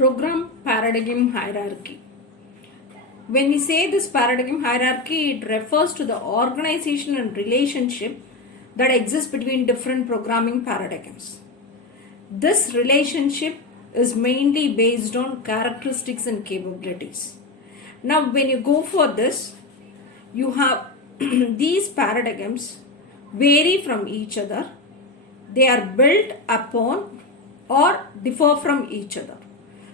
program paradigm hierarchy. When we say this paradigm hierarchy, it refers to the organization and relationship that exists between different programming paradigms. This relationship is mainly based on characteristics and capabilities. Now, when you go for this, you have these paradigms vary from each other. They are built upon or differ from each other.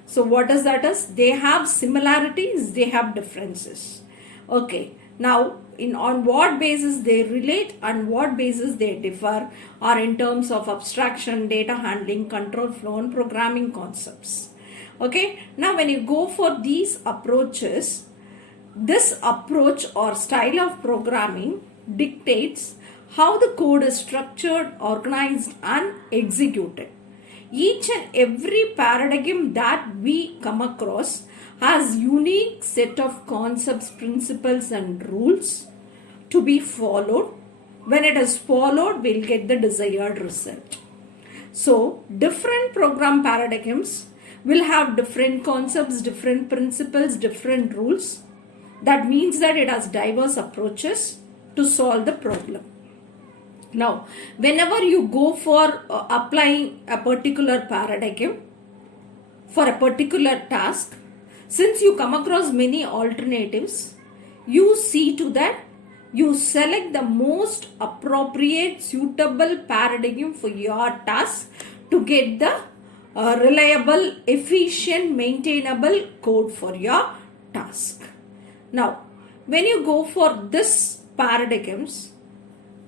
So what does that is? They have similarities, they have differences. Okay, now on what basis they relate and what basis they differ are in terms of abstraction, data handling, control flow and programming concepts. Okay, now when you go for these approaches, this approach or style of programming dictates how the code is structured, organized and executed. Each and every paradigm that we come across has unique set of concepts, principles and rules to be followed. When it is followed, we'll get the desired result. So, different program paradigms will have different concepts, different principles, different rules. That means that it has diverse approaches to solve the problem. Now, whenever you go for applying a particular paradigm for a particular task, since you come across many alternatives, you see to that you select the most appropriate, suitable paradigm for your task to get the reliable, efficient, maintainable code for your task. Now, when you go for this paradigms,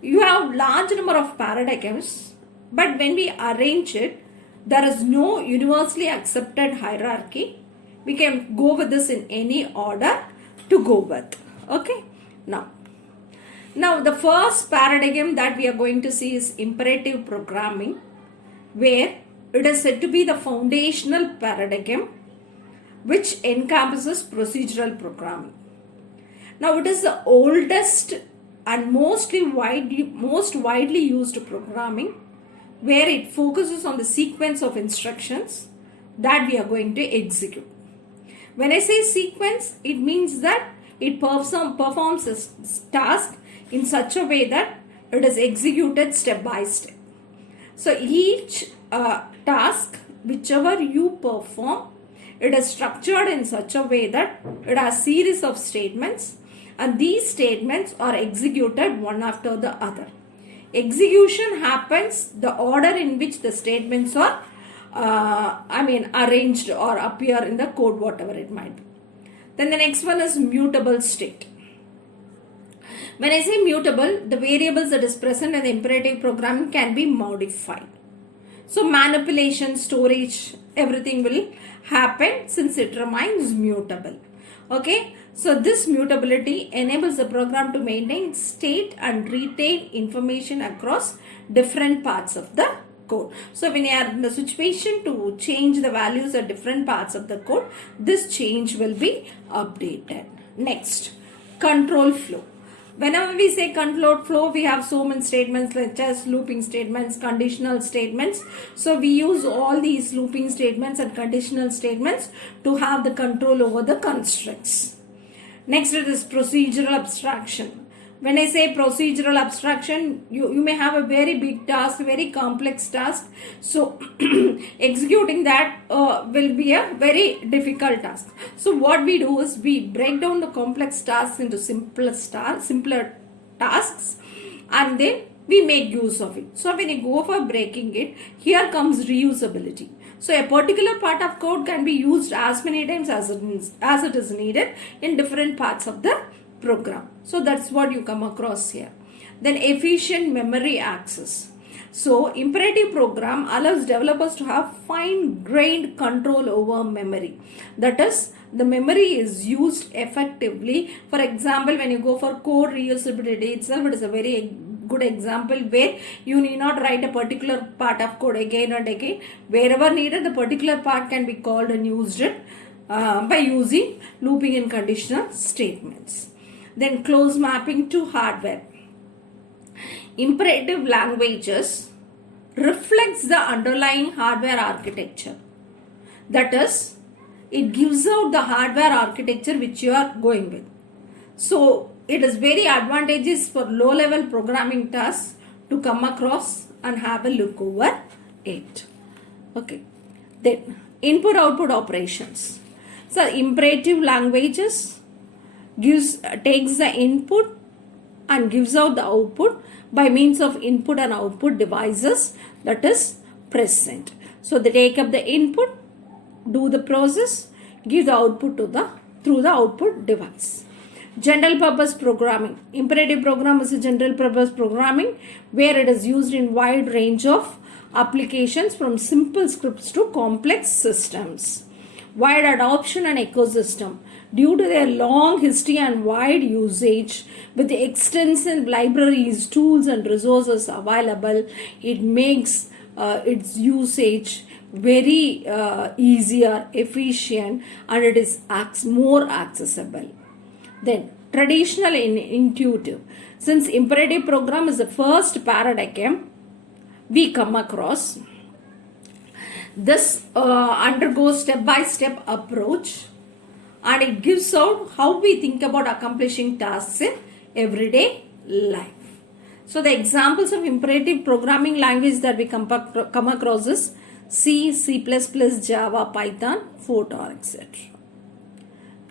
you have large number of paradigms, but when we arrange it, there is no universally accepted hierarchy. We can go with this in any order to go with. Okay. Now the first paradigm that we are going to see is imperative programming, where it is said to be the foundational paradigm which encompasses procedural programming. Now it is the oldest and most widely used programming, where it focuses on the sequence of instructions that we are going to execute. When I say sequence, it means that it performs a task in such a way that it is executed step by step. So each task, whichever you perform, it is structured in such a way that it has series of statements, and these statements are executed one after the other. Execution happens the order in which the statements are arranged or appear in the code, whatever it might be. Then the next one is mutable state. When I say mutable, the variables that is present in the imperative programming can be modified. So manipulation, storage, everything will happen since it remains mutable. Okay, so this mutability enables the program to maintain state and retain information across different parts of the code. So when you are in the situation to change the values at different parts of the code, this change will be updated. Next, control flow. Whenever we say control flow, we have so many statements such as looping statements, conditional statements. So we use all these looping statements and conditional statements to have the control over the constructs. Next it is procedural abstraction. When I say procedural abstraction, you may have a very big task, very complex task. So executing that will be a very difficult task. So what we do is we break down the complex tasks into simpler tasks, and then we make use of it. So when you go for breaking it, here comes reusability. So a particular part of code can be used as many times as it is needed in different parts of the program. So that's what you come across here. Then efficient memory access. So imperative program allows developers to have fine-grained control over memory. That is, the memory is used effectively. For example, when you go for code reusability itself, it is a very good example where you need not write a particular part of code again and again. Wherever needed, the particular part can be called and used by using looping and conditional statements. Then close mapping to hardware. Imperative languages reflects the underlying hardware architecture. That is, it gives out the hardware architecture which you are going with. So it is very advantageous for low level programming tasks to come across and have a look over it. Okay. Then input output operations. So imperative languages takes the input and gives out the output by means of input and output devices that is present. So they take up the input, do the process, give the output through the output device. General purpose programming. Imperative program is a general purpose programming where it is used in wide range of applications from simple scripts to complex systems. Wide adoption and ecosystem. Due to their long history and wide usage with the extensive libraries, tools and resources available, it makes its usage very easier, efficient, and it is more accessible. Then traditional and intuitive. Since imperative program is the first paradigm we come across, this undergoes step-by-step approach and it gives out how we think about accomplishing tasks in everyday life. So the examples of imperative programming language that we come across is C, C++, Java, Python, Fortran, etc.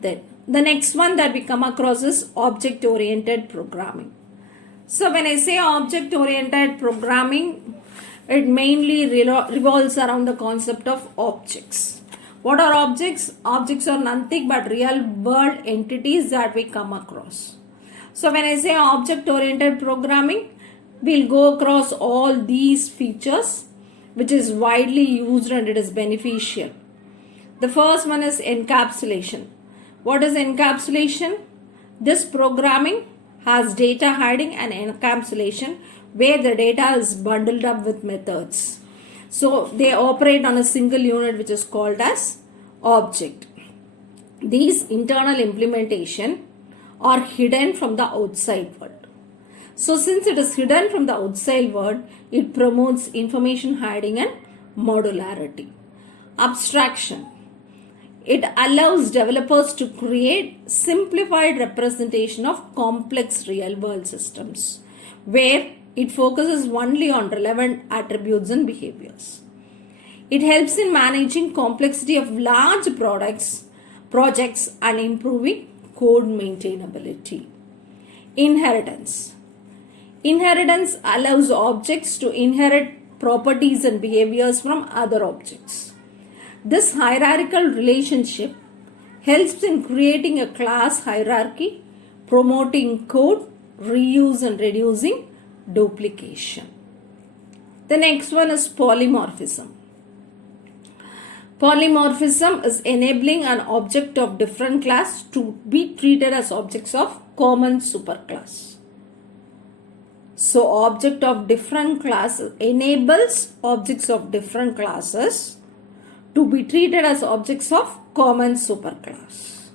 Then the next one that we come across is object-oriented programming. So when I say object-oriented programming, it mainly revolves around the concept of objects. What are objects? Objects are nothing but real world entities that we come across. So when I say object-oriented programming, we'll go across all these features which is widely used and it is beneficial. The first one is encapsulation. What is encapsulation? This programming has data hiding and encapsulation where the data is bundled up with methods. So they operate on a single unit which is called as object. These internal implementation are hidden from the outside world. So since it is hidden from the outside world, it promotes information hiding and modularity. Abstraction. It allows developers to create simplified representation of complex real-world systems where it focuses only on relevant attributes and behaviors. It helps in managing complexity of large projects and improving code maintainability. Inheritance. Inheritance allows objects to inherit properties and behaviors from other objects. This hierarchical relationship helps in creating a class hierarchy, promoting code, reuse and reducing duplication. The next one is polymorphism. Polymorphism is enabling an object of different class to be treated as objects of common superclass. So object of different class enables objects of different classes to be treated as objects of common superclass.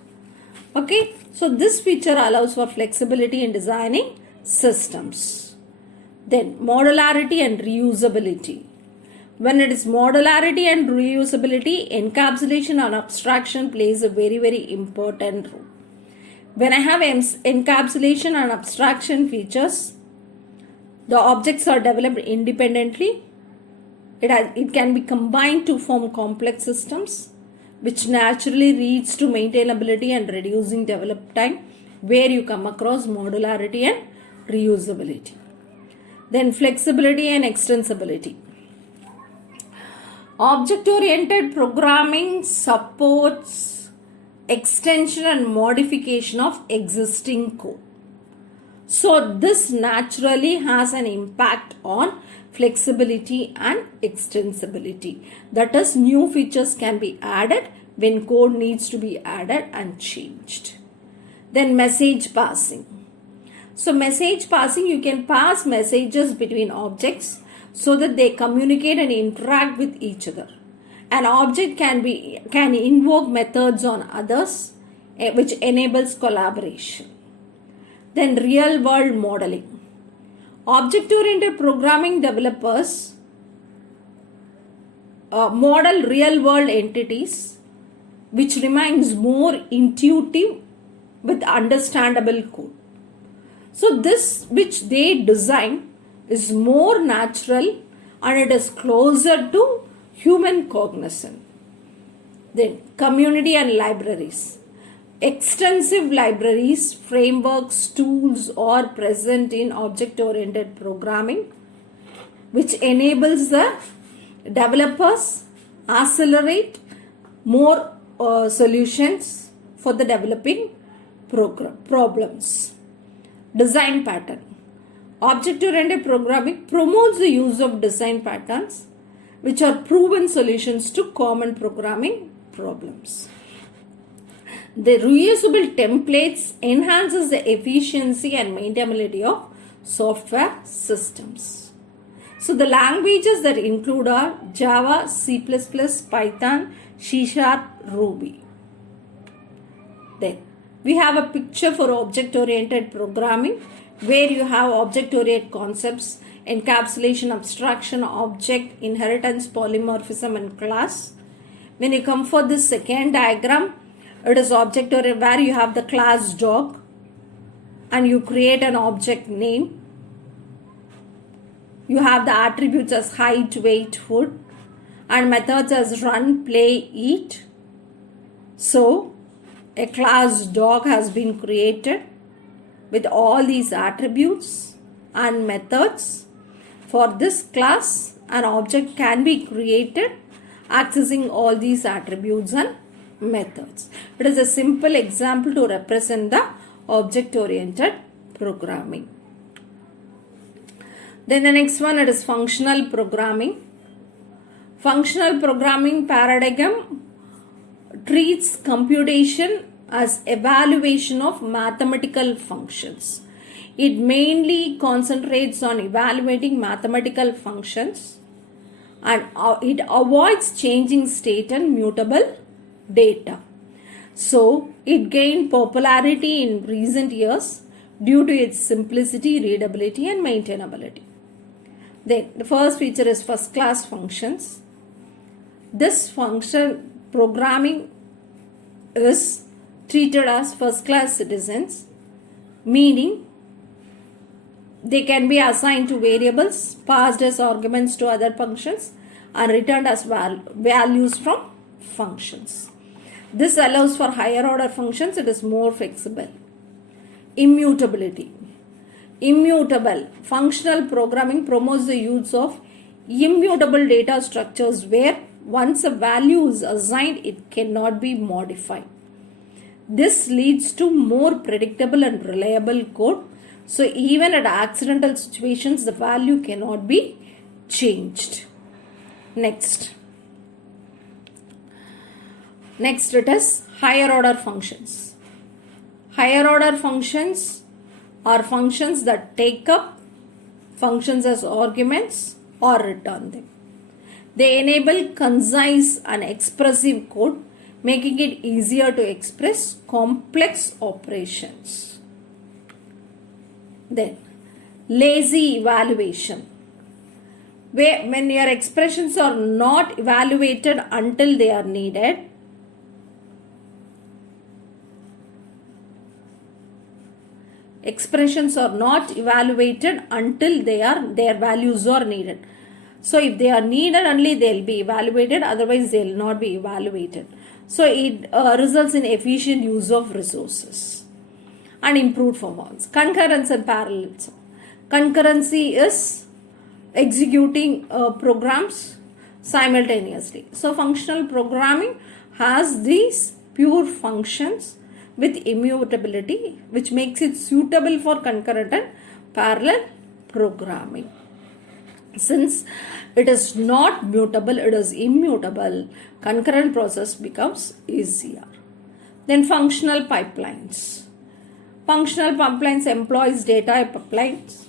Okay, so this feature allows for flexibility in designing systems. Then modularity and reusability. When it is modularity and reusability, encapsulation and abstraction plays a very, very important role. When I have encapsulation and abstraction features, the objects are developed independently. It can be combined to form complex systems, which naturally leads to maintainability and reducing develop time, where you come across modularity and reusability. Then flexibility and extensibility. Object-oriented programming supports extension and modification of existing code. So this naturally has an impact on flexibility and extensibility. That is, new features can be added when code needs to be added and changed. Then message passing. So message passing, you can pass messages between objects so that they communicate and interact with each other. An object can invoke methods on others, which enables collaboration. Then real world modeling. Object-oriented programming developers model real world entities which remains more intuitive with understandable code. So this which they design is more natural and it is closer to human cognition. Then community and libraries. Extensive libraries, frameworks, tools are present in object-oriented programming, which enables the developers accelerate more solutions for the developing problems. Design pattern. Object-oriented programming promotes the use of design patterns, which are proven solutions to common programming problems. The reusable templates enhances the efficiency and maintainability of software systems. So the languages that include are Java, C++, Python, C#, Ruby. Then we have a picture for object-oriented programming where you have object-oriented concepts, encapsulation, abstraction, object, inheritance, polymorphism and class. When you come for this second diagram, it is object-oriented where you have the class dog and you create an object name. You have the attributes as height, weight, food and methods as run, play, eat. So a class dog has been created with all these attributes and methods. For this class, an object can be created accessing all these attributes and methods. It is a simple example to represent the object-oriented programming. Then the next one, it is functional programming. Functional programming paradigm treats computation as evaluation of mathematical functions. It mainly concentrates on evaluating mathematical functions and it avoids changing state and mutable data. So it gained popularity in recent years due to its simplicity, readability and maintainability. Then the first feature is first class functions. This function programming is treated as first class citizens, meaning they can be assigned to variables, passed as arguments to other functions and returned as values from functions. This allows for higher order functions. It is more flexible. Immutability. Immutable. Functional programming promotes the use of immutable data structures where once a value is assigned, it cannot be modified. This leads to more predictable and reliable code. So even at accidental situations, the value cannot be changed. Next it is higher order functions. Higher order functions are functions that take up functions as arguments or return them. They enable concise and expressive code, making it easier to express complex operations. Then, lazy evaluation. When your expressions are not evaluated until they are needed, expressions are not evaluated until their values are needed. So if they are needed only, they will be evaluated, otherwise they will not be evaluated. So it results in efficient use of resources and improved performance. Concurrence and parallelism. Concurrency is executing programs simultaneously. So functional programming has these pure functions with immutability, which makes it suitable for concurrent and parallel programming. Since it is not mutable, it is immutable, concurrent process becomes easier. Then functional pipelines. Functional pipelines employs data pipelines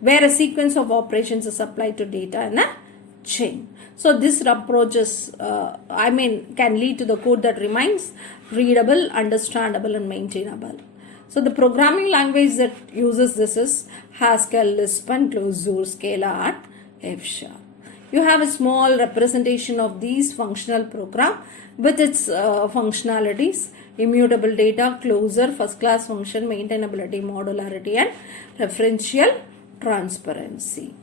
where a sequence of operations is applied to data in a chain. So this approach is, can lead to the code that remains readable, understandable and maintainable. So the programming language that uses this is Haskell, Lisp and Clojure, Scala and F#. you have a small representation of these functional program with its functionalities: immutable data, closure, first class function, maintainability, modularity, and referential transparency.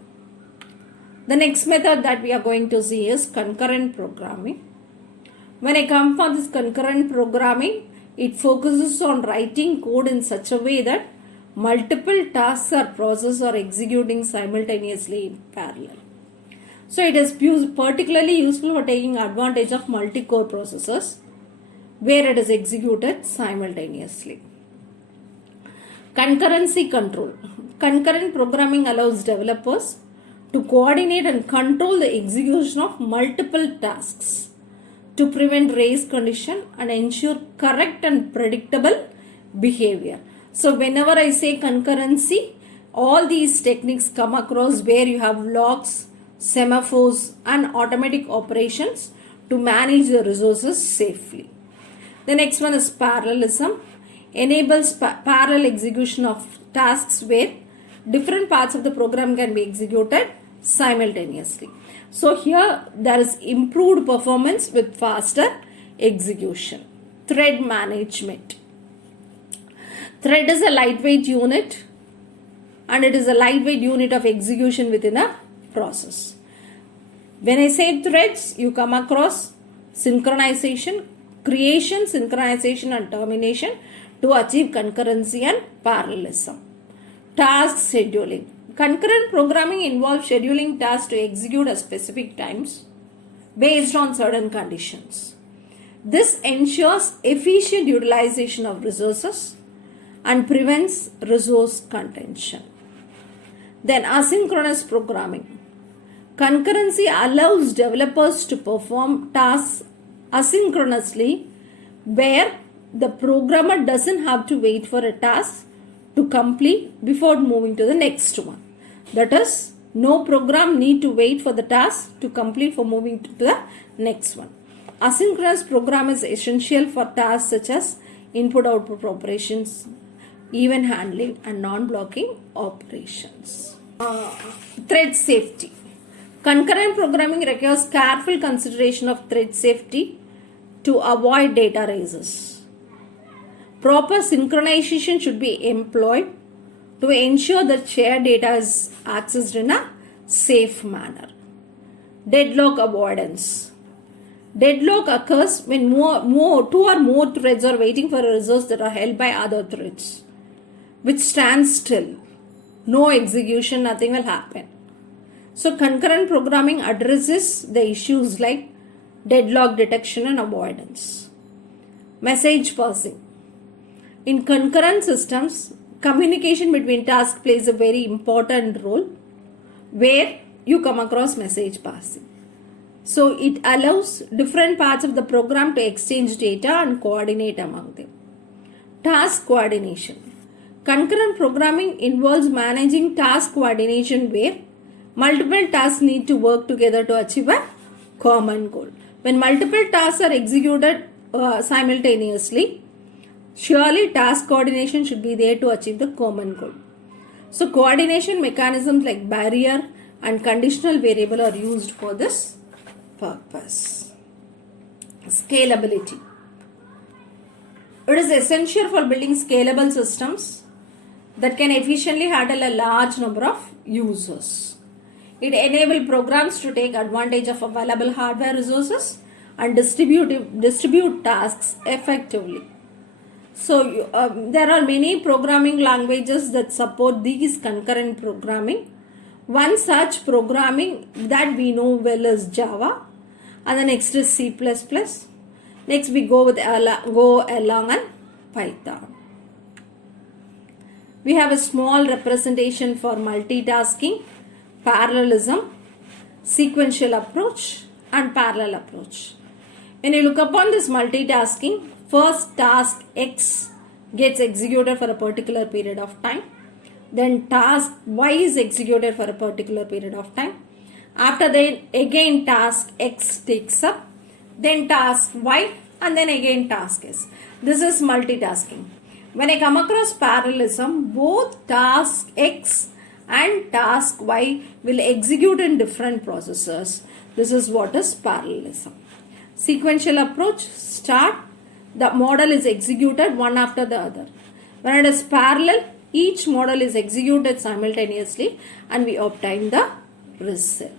The next method that we are going to see is concurrent programming. When I come for this concurrent programming, it focuses on writing code in such a way that multiple tasks or processes are executing simultaneously in parallel. So it is particularly useful for taking advantage of multi-core processors where it is executed simultaneously. Concurrency control. Concurrent programming allows developers to coordinate and control the execution of multiple tasks to prevent race condition and ensure correct and predictable behavior. So whenever I say concurrency, all these techniques come across where you have locks, semaphores, and automatic operations to manage the resources safely. The next one is parallelism. Enables parallel execution of tasks where different parts of the program can be executed simultaneously. So here there is improved performance with faster execution. Thread management. Thread is a lightweight unit and it is a lightweight unit of execution within a process. When I say threads, you come across synchronization, creation, synchronization, and termination to achieve concurrency and parallelism. Task scheduling. Concurrent programming involves scheduling tasks to execute at specific times based on certain conditions. This ensures efficient utilization of resources and prevents resource contention. Then asynchronous programming. Concurrency allows developers to perform tasks asynchronously where the programmer doesn't have to wait for a task to complete before moving to the next one. That is, no program need to wait for the task to complete for moving to the next one. Asynchronous program is essential for tasks such as input-output operations, event handling, and non-blocking operations. Thread safety. Concurrent programming requires careful consideration of thread safety to avoid data races. Proper synchronization should be employed to ensure that shared data is accessed in a safe manner. Deadlock avoidance. Deadlock occurs when two or more threads are waiting for a resource that are held by other threads, which stands still. No execution, nothing will happen. So concurrent programming addresses the issues like deadlock detection and avoidance. Message passing. In concurrent systems, communication between tasks plays a very important role where you come across message passing. So it allows different parts of the program to exchange data and coordinate among them. Task coordination. Concurrent programming involves managing task coordination where multiple tasks need to work together to achieve a common goal. When multiple tasks are executed simultaneously, surely task coordination should be there to achieve the common goal. So coordination mechanisms like barrier and conditional variable are used for this purpose. Scalability. It is essential for building scalable systems that can efficiently handle a large number of users. It enables programs to take advantage of available hardware resources and distribute tasks effectively. So there are many programming languages that support these concurrent programming. One such programming that we know well is Java, and the next is C++. Next we go with Go, Erlang, and Python. We have a small representation for multitasking, parallelism, sequential approach, and parallel approach. When you look upon this multitasking, first task X gets executed for a particular period of time. Then task Y is executed for a particular period of time. After that, again task X takes up. Then task Y and then again task S. This is multitasking. When I come across parallelism, both task X and task Y will execute in different processors. This is what is parallelism. Sequential approach, start, the model is executed one after the other. When it is parallel, each model is executed simultaneously and we obtain the result.